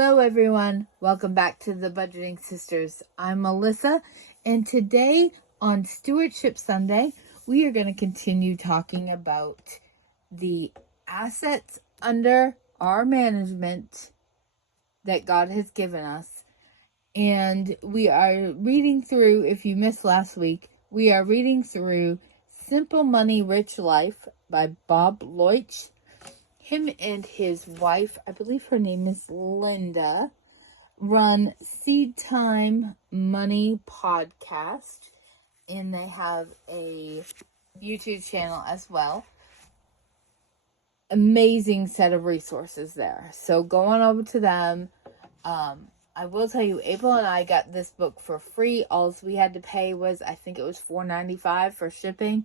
Hello everyone, welcome back to the Budgeting Sisters. I'm Melissa, and today on Stewardship Sunday, we are going to continue talking about the assets under our management that God has given us. And we are reading through, if you missed last week, we are reading through Simple Money, Rich Life by Bob Leutch. Him and his wife, I believe her name is Linda, run Seed Time Money podcast, and they have a YouTube channel as well. Amazing set of resources there. So go on over to them. I will tell you, April and I got this book for free. All we had to pay was, I think it was $4.95 for shipping.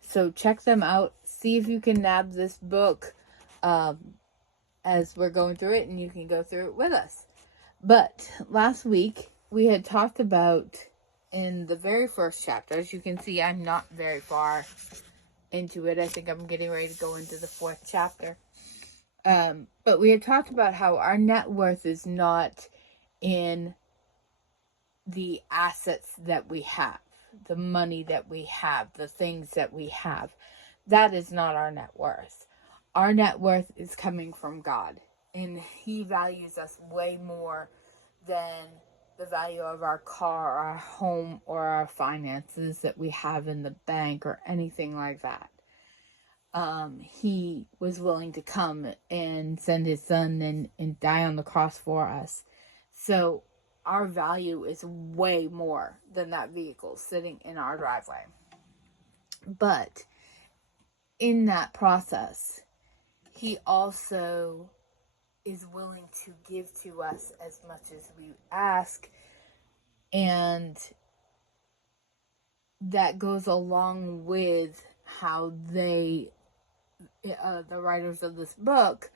So check them out. See if you can nab this book as we're going through it, and you can go through it with us. But last week we had talked about, in the very first chapter, as you can see, I'm not very far into it. I think I'm getting ready to go into the fourth chapter. But we had talked about how our net worth is not in the assets that we have, the money that we have, the things that we have. That is not our net worth. Our net worth is coming from God, and He values us way more than the value of our car, our home, or our finances that we have in the bank or anything like that. He was willing to come and send His Son and die on the cross for us. So our value is way more than that vehicle sitting in our driveway. But in that process, He also is willing to give to us as much as we ask, and that goes along with how the writers of this book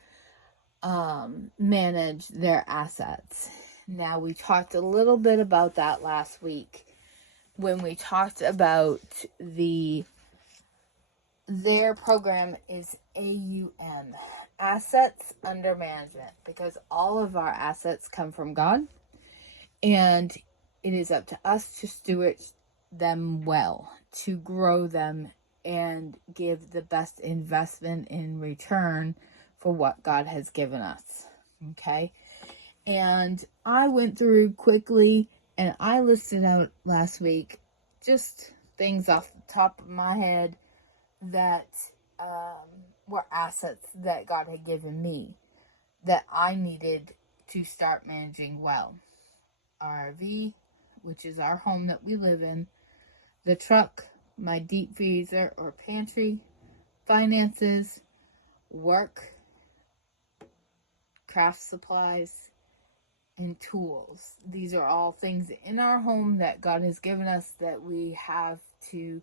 manage their assets. Now, we talked a little bit about that last week when we talked about their program is AUM, Assets Under Management, because all of our assets come from God, and it is up to us to steward them well, to grow them, and give the best investment in return for what God has given us. Okay? And I went through quickly, and I listed out last week just things off the top of my head that were assets that God had given me that I needed to start managing well. RV, which is our home that we live in, the truck, my deep freezer or pantry, finances, work, craft supplies, and tools. These are all things in our home that God has given us that we have to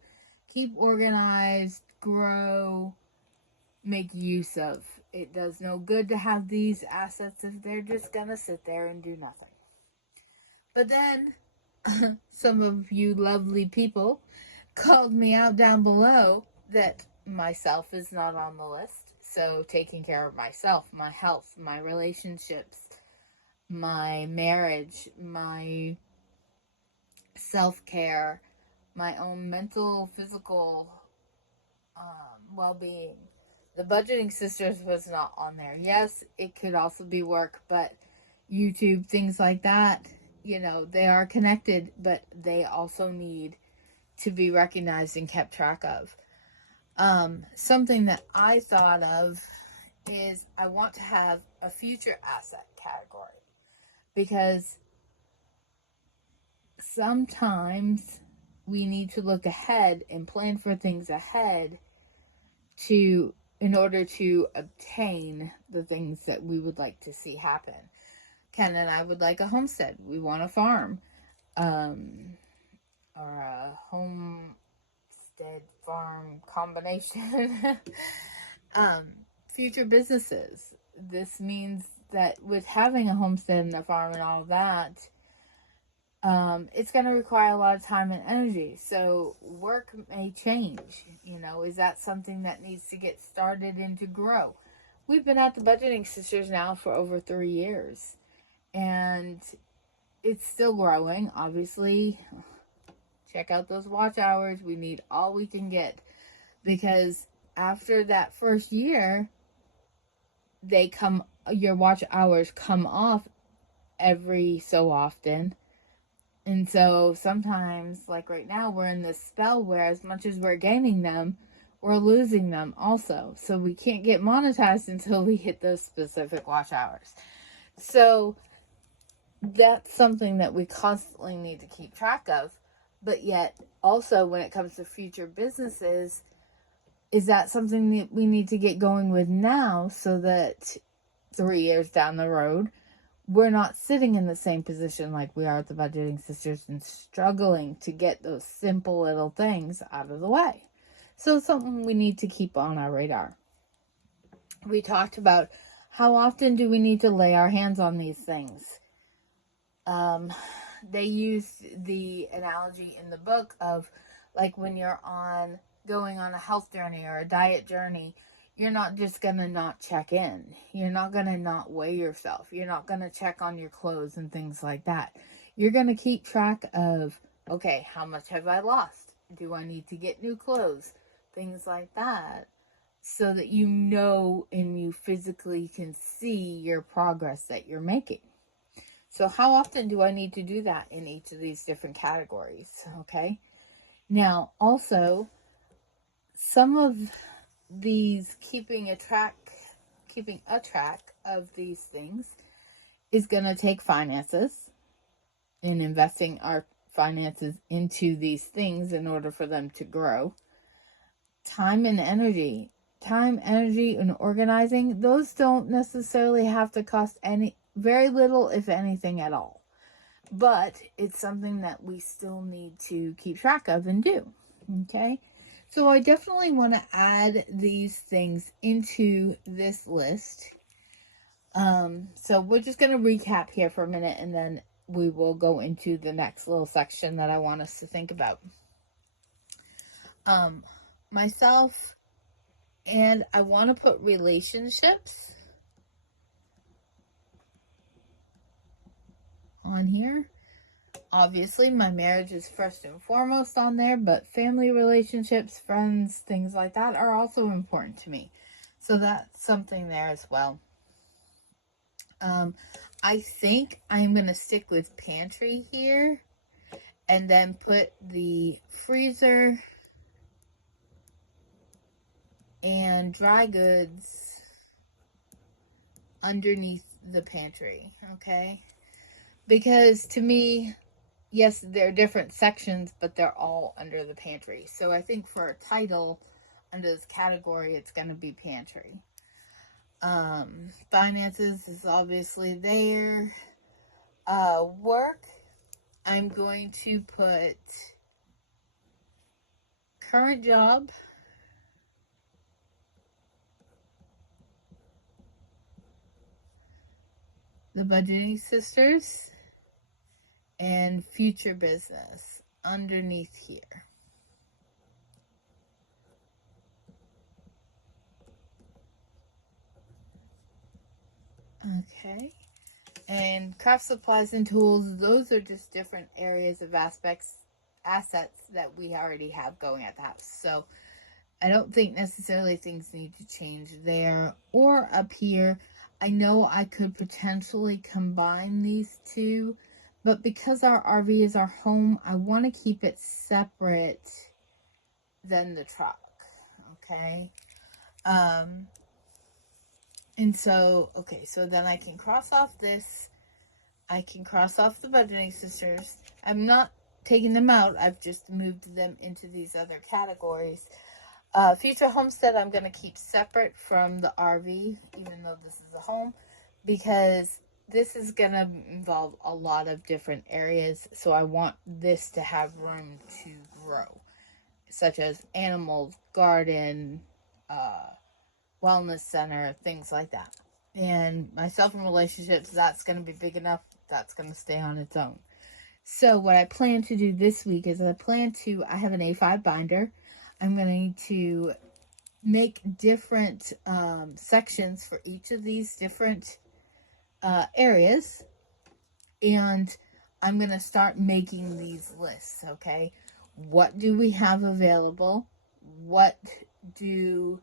keep organized, grow, make use of. It does no good to have these assets if they're just gonna sit there and do nothing. But then some of you lovely people called me out down below that myself is not on the list. So taking care of myself, my health, my relationships, my marriage, my self-care, my own mental, physical well-being. The Budgeting Sisters was not on there. Yes, it could also be work, but YouTube, things like that, they are connected, but they also need to be recognized and kept track of. Something that I thought of is I want to have a future asset category, because sometimes we need to look ahead and plan for things ahead in order to obtain the things that we would like to see happen. Ken and I would like a homestead. We want a farm, or a homestead farm combination. Future businesses. This means that with having a homestead and a farm and all that, it's going to require a lot of time and energy. So work may change. Is that something that needs to get started and to grow? We've been at the Budgeting Sisters now for over 3 years. and it's still growing, obviously. Check out those watch hours. We need all we can get, because after that first year, your watch hours come off every so often. And so sometimes, like right now, we're in this spell where as much as we're gaining them, we're losing them also. So we can't get monetized until we hit those specific watch hours. So that's something that we constantly need to keep track of. But yet, also when it comes to future businesses, is that something that we need to get going with now so that 3 years down the road, we're not sitting in the same position like we are at the Budgeting Sisters and struggling to get those simple little things out of the way. So it's something we need to keep on our radar. We talked about how often do we need to lay our hands on these things. They use the analogy in the book of like when you're going on a health journey or a diet journey, you're not just going to not check in. You're not going to not weigh yourself. You're not going to check on your clothes and things like that. You're going to keep track of, okay, how much have I lost? Do I need to get new clothes? Things like that. So that you know and you physically can see your progress that you're making. So how often do I need to do that in each of these different categories? Okay. Now, also, some of these keeping a track of these things is going to take finances and investing our finances into these things in order for them to grow. Time and energy and organizing, those don't necessarily have to cost very little, if anything at all. But it's something that we still need to keep track of and do. Okay? So I definitely want to add these things into this list. So we're just going to recap here for a minute, and then we will go into the next little section that I want us to think about. Myself, and I want to put relationships on here. Obviously, my marriage is first and foremost on there, but family relationships, friends, things like that are also important to me. So that's something there as well. I think I'm going to stick with pantry here and then put the freezer and dry goods underneath the pantry, okay? Because to me, yes, they're different sections, but they're all under the pantry. So I think for a title under this category, it's going to be pantry. Finances is obviously there. Work, I'm going to put current job, the Budgeting Sisters, and future business underneath here. Okay. And craft supplies and tools, those are just different areas of assets that we already have going at the house. So I don't think necessarily things need to change there or up here. I know I could potentially combine these two, but because our RV is our home, I want to keep it separate than the truck. Okay. And so, okay, so then I can cross off this. I can cross off the Budgeting Sisters. I'm not taking them out. I've just moved them into these other categories. Future homestead, I'm going to keep separate from the RV, even though this is a home, because this is going to involve a lot of different areas. So I want this to have room to grow, such as animals, garden, wellness center, things like that. And myself and relationships, that's going to be big enough. That's going to stay on its own. So what I plan to do this week is I have an A5 binder. I'm going to make different sections for each of these different areas. And I'm going to start making these lists, okay? What do we have available? What do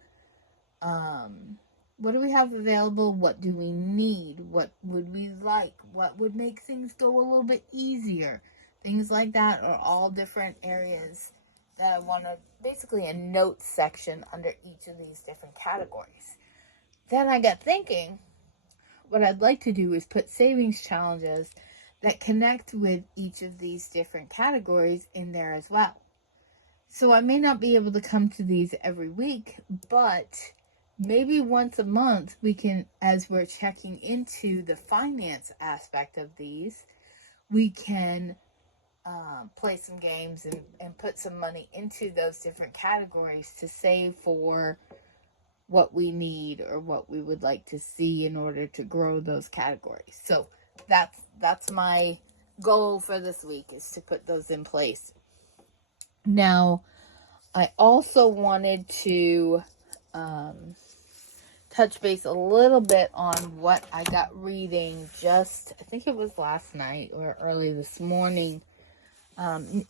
we have available? What do we need? What would we like? What would make things go a little bit easier? Things like that are all different areas that I want to, basically a notes section under each of these different categories. Then I got thinking, what I'd like to do is put savings challenges that connect with each of these different categories in there as well. So I may not be able to come to these every week, but maybe once a month we can, as we're checking into the finance aspect of these, we can play some games and put some money into those different categories to save for what we need or what we would like to see in order to grow those categories. So that's my goal for this week, is to put those in place. Now, I also wanted to touch base a little bit on what I got reading just, I think it was last night or early this morning.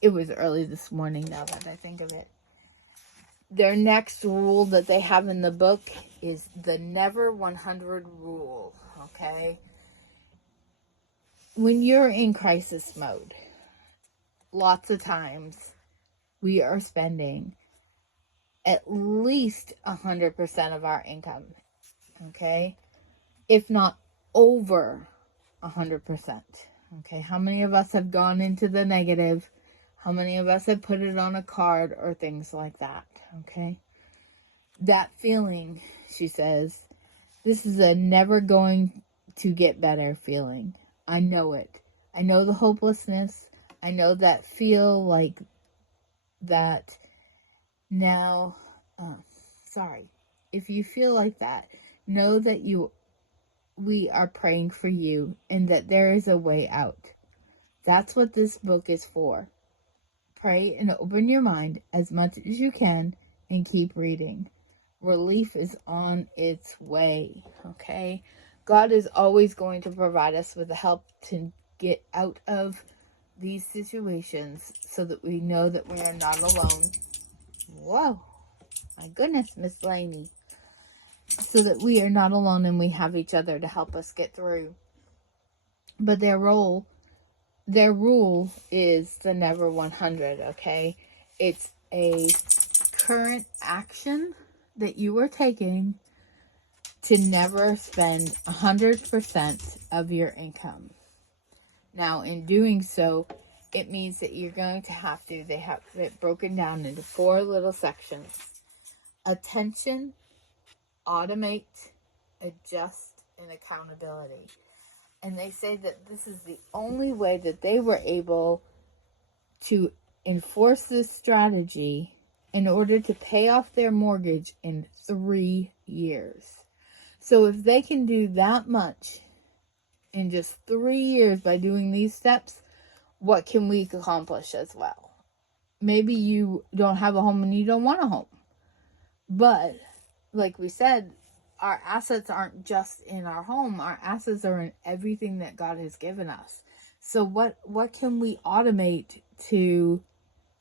It was early this morning now that I think of it. Their next rule that they have in the book is the Never 100 rule, okay? When you're in crisis mode, lots of times we are spending at least 100% of our income, okay? If not over 100%, okay? How many of us have gone into the negative? How many of us have put it on a card or things like that, okay? That feeling, she says, this is a never going to get better feeling. I know it. I know the hopelessness. I know that feel like that now. If you feel like that, know that we are praying for you and that there is a way out. That's what this book is for. Pray and open your mind as much as you can and keep reading. Relief is on its way, okay? God is always going to provide us with the help to get out of these situations so that we know that we are not alone. Whoa, my goodness, Miss Laney. So that we are not alone and we have each other to help us get through. But their rule is the Never 100, okay? It's a current action that you are taking to never spend 100% of your income. Now, in doing so, it means that you're going to have to, they have it broken down into 4 little sections. Attention, automate, adjust, and accountability. And they say that this is the only way that they were able to enforce this strategy in order to pay off their mortgage in 3 years. So if they can do that much in just 3 years by doing these steps, what can we accomplish as well? Maybe you don't have a home and you don't want a home. But like we said, our assets aren't just in our home. Our assets are in everything that God has given us. So what can we automate to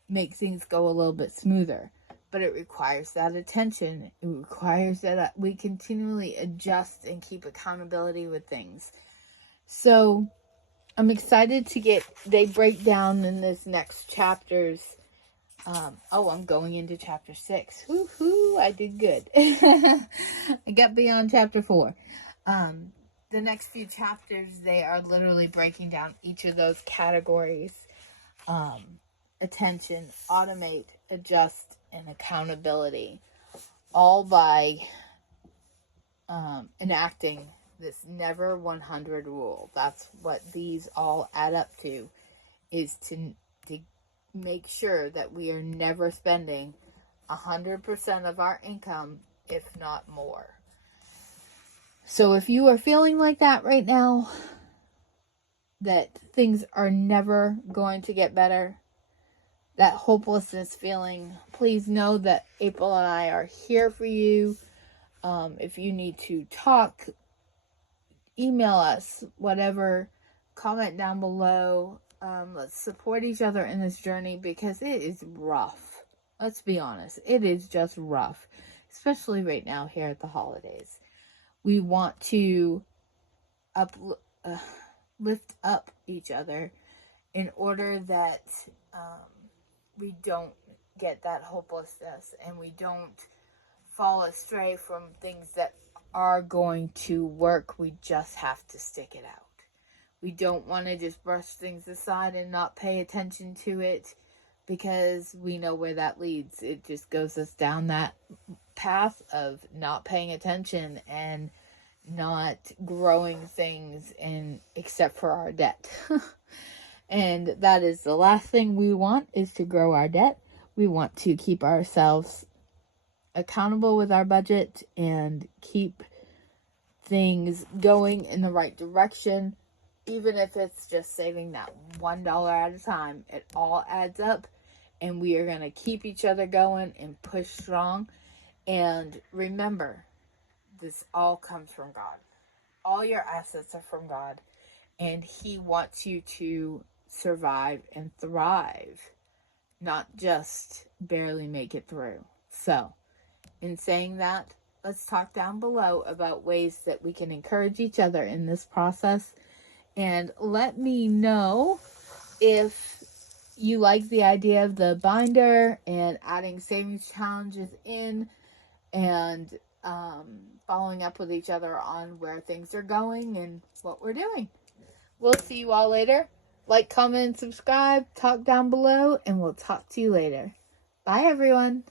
make things go a little bit smoother? But it requires that attention. It requires that we continually adjust and keep accountability with things. So I'm excited to they break down in this next chapters. I'm going into chapter 6. Woohoo, I did good. I got beyond chapter 4. The next few chapters, they are literally breaking down each of those categories. Attention, automate, adjust, and accountability. All by enacting this Never 100 rule. That's what these all add up to, is to make sure that we are never spending 100% of our income, if not more. So if you are feeling like that right now, that things are never going to get better, that hopelessness feeling, please know that April and I are here for you. If you need to talk, email us, whatever, comment down below. Let's support each other in this journey because it is rough. Let's be honest. It is just rough, especially right now here at the holidays. We want to lift up each other in order that we don't get that hopelessness and we don't fall astray from things that are going to work. We just have to stick it out. We don't want to just brush things aside and not pay attention to it because we know where that leads. It just goes us down that path of not paying attention and not growing things except for our debt. And that is the last thing we want, is to grow our debt. We want to keep ourselves accountable with our budget and keep things going in the right direction. Even if it's just saving that $1 at a time, it all adds up, and we are going to keep each other going and push strong. And remember, this all comes from God. All your assets are from God, and He wants you to survive and thrive, not just barely make it through. So, in saying that, let's talk down below about ways that we can encourage each other in this process. And let me know if you like the idea of the binder and adding savings challenges in and following up with each other on where things are going and what we're doing. We'll see you all later. Like, comment, and subscribe. Talk down below, and we'll talk to you later. Bye, everyone.